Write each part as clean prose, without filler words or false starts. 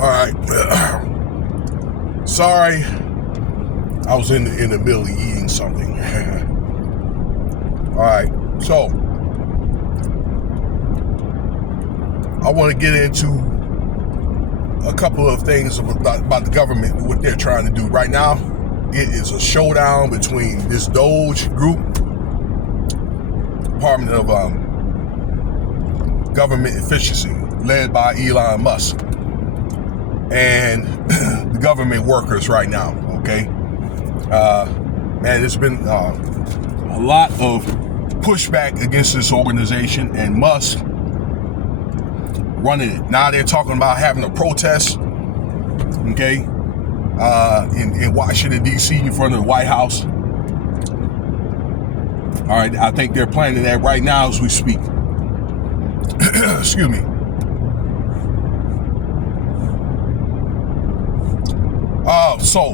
Alright. Sorry. I was in the middle of eating something. Alright. So, I want to get into a couple of things about the government, what they're trying to do. Right now, it is a showdown between this DOGE group, Department of Government Efficiency, led by Elon Musk, and the government workers right now, okay? Man, there's been a lot of pushback against this organization and Musk running it. Now they're talking about having a protest, okay, in Washington, D.C. in front of the White House. All right, I think they're planning that right now as we speak. Excuse me. So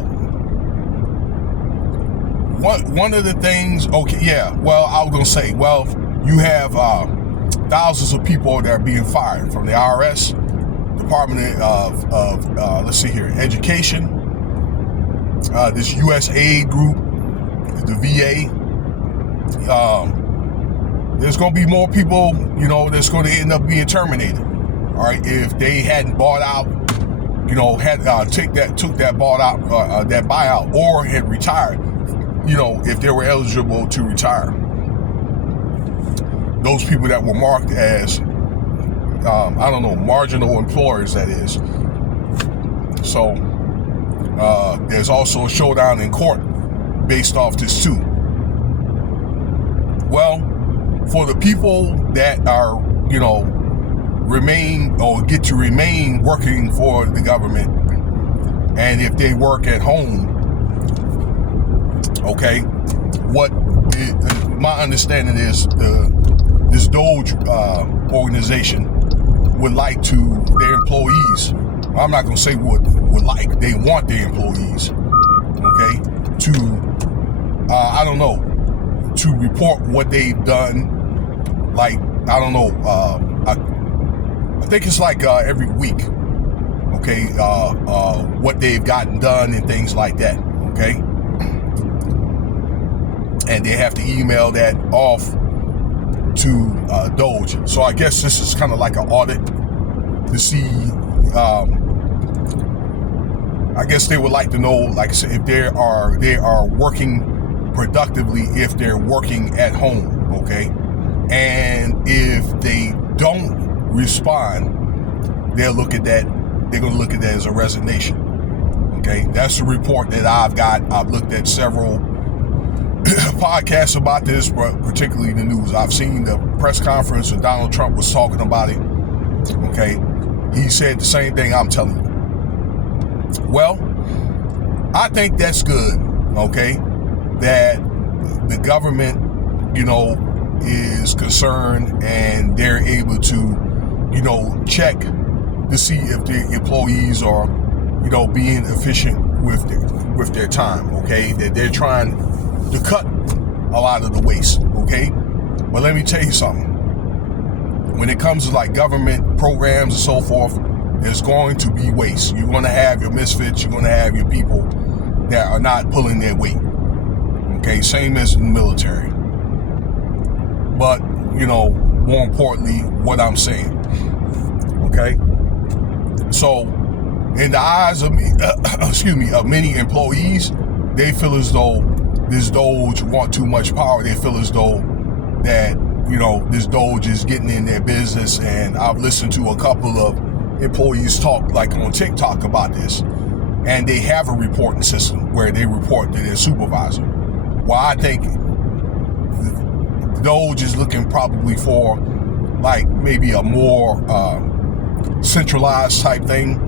one of the things, okay, yeah, well, I was gonna say, well, you have thousands of people that are being fired from the IRS, Department of let's see here, Education, this USAID group, the VA. There's going to be more people, that's going to end up being terminated. All right, if they hadn't bought out, took that buyout, or had retired, if they were eligible to retire. Those people that were marked as, marginal employers, that is. So there's also a showdown in court based off this too. Well, for the people that are, remain or get to remain working for the government, and if they work at home, okay, my understanding is this DOGE organization would like to their employees. I'm not going to say would like. They want their employees, okay, to report what they've done. Like, I think it's like every week, okay, what they've gotten done and things like that, okay? And they have to email that off to DOGE. So I guess this is kind of like an audit to see, I guess they would like to know, like I said, if they are working productively, if they're working at home, okay? And if they don't respond, they're going to look at that as a resignation, okay? That's the report that I've got. I've looked at several podcasts about this, but particularly the news. I've seen the press conference when Donald Trump was talking about it, okay? He said the same thing I'm telling you. Well, I think that's good, okay? That the government, is concerned and they're able to, check to see if the employees are, being efficient with their time, okay? That they're trying to cut a lot of the waste, okay? But let me tell you something. When it comes to like government programs and so forth, there's going to be waste. You're going to have your misfits. You're going to have your people that are not pulling their weight. Okay, same as in the military. But, more importantly, what I'm saying. Okay? So, in the eyes of of many employees, they feel as though this DOGE want too much power. They feel as though that, this DOGE is getting in their business. And I've listened to a couple of employees talk like on TikTok about this. And they have a reporting system where they report to their supervisor. Well, I think DOGE is looking probably for like maybe a more centralized type thing,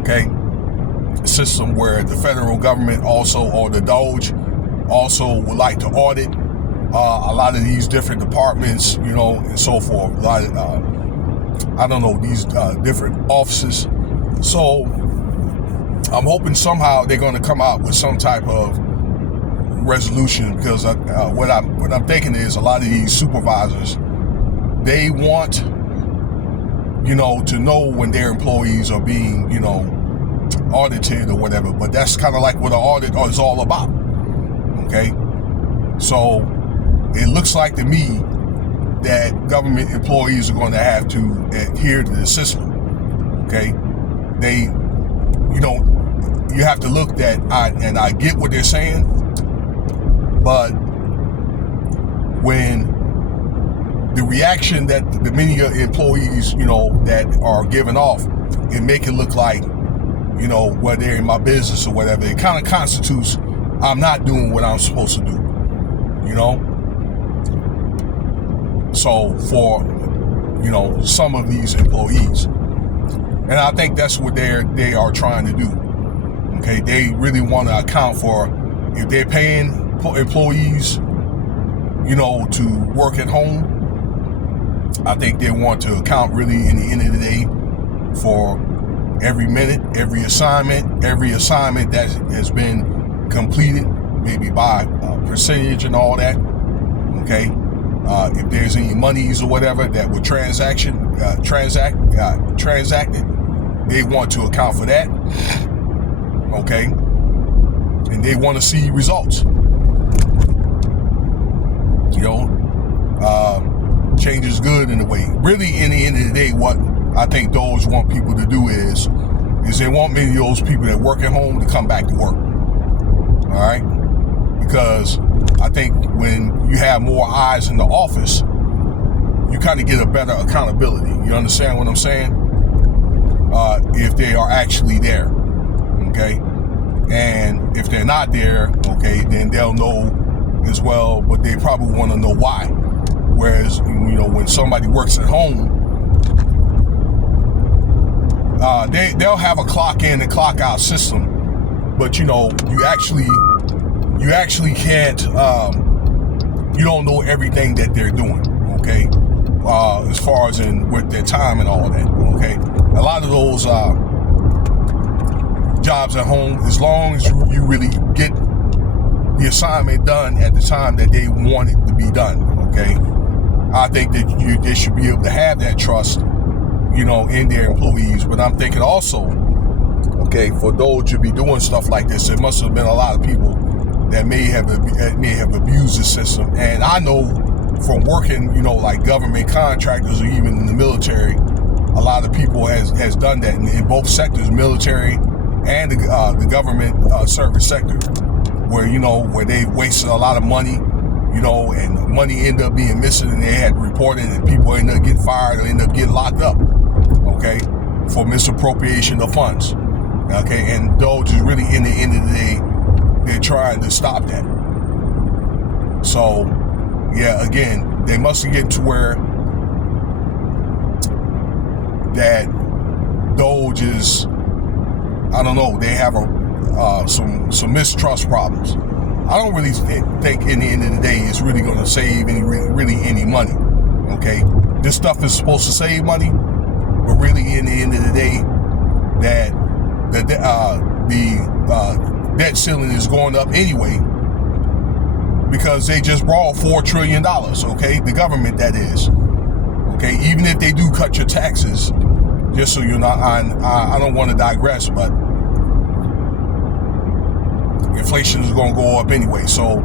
okay? System where the federal government also, or the DOGE also would like to audit a lot of these different departments, and so forth. A lot of, these different offices. So I'm hoping somehow they're going to come out with some type of resolution, because what I'm thinking is a lot of these supervisors, they want to know when their employees are being, audited or whatever. But that's kind of like what an audit is all about. Okay. So it looks like to me that government employees are going to have to adhere to the system. Okay. You have to look at, and I get what they're saying, but when the reaction that the many employees, that are giving off, it make it look like, whether they're in my business or whatever, it kind of constitutes I'm not doing what I'm supposed to do, So for, some of these employees, and I think that's what they are trying to do. Okay, they really want to account for, if they're paying employees, to work at home, I think they want to account really in the end of the day for every minute, every assignment that has been completed, maybe by percentage and all that. Okay, if there's any monies or whatever that were transacted, they want to account for that. Okay, and they want to see results. Change is good in a way. Really, in the end of the day, what I think DOGE want people to do is they want many of those people that work at home to come back to work. All right, because I think when you have more eyes in the office, you kind of get a better accountability. You understand what I'm saying? If they are actually there, okay? And if they're not there, okay, then they'll know as well, but they probably want to know why. Whereas, when somebody works at home, they'll have a clock in and clock out system, but you actually can't, you don't know everything that they're doing, okay? As far as with their time and all that, okay? A lot of those jobs at home, as long as you really get the assignment done at the time that they want it to be done, okay? I think that they should be able to have that trust, in their employees. But I'm thinking also, okay, for those to be doing stuff like this, there must have been a lot of people that may have abused the system. And I know from working, like government contractors or even in the military, a lot of people has done that in both sectors, military and the government service sector, where they wasted a lot of money, and money ended up being missing, and they had to report it, and people ended up getting fired or ended up getting locked up, okay, for misappropriation of funds, okay. And DOGE is really, in the end of the day, they're trying to stop that. So, yeah, again, they must have gotten to where that DOGE is, I don't know, they have some mistrust problems. I don't really think in the end of the day it's really going to save any money. Okay, this stuff is supposed to save money, but really in the end of the day, that the debt ceiling is going up anyway, because they just borrowed $4 trillion. Okay, the government, that is. Okay, even if they do cut your taxes, just so you're not, I don't want to digress, but inflation is going to go up anyway. So,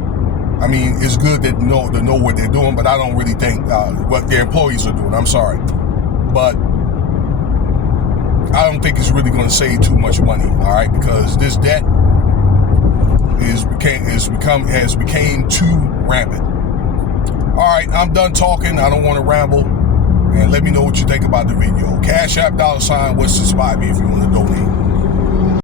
I mean, it's good to know what they're doing, but I don't really think what their employees are doing. I'm sorry, but I don't think it's really going to save too much money. All right, because this debt has became too rampant. All right, I'm done talking. I don't want to ramble. And let me know what you think about the video. Cash App $Winston Spivey if you want to donate.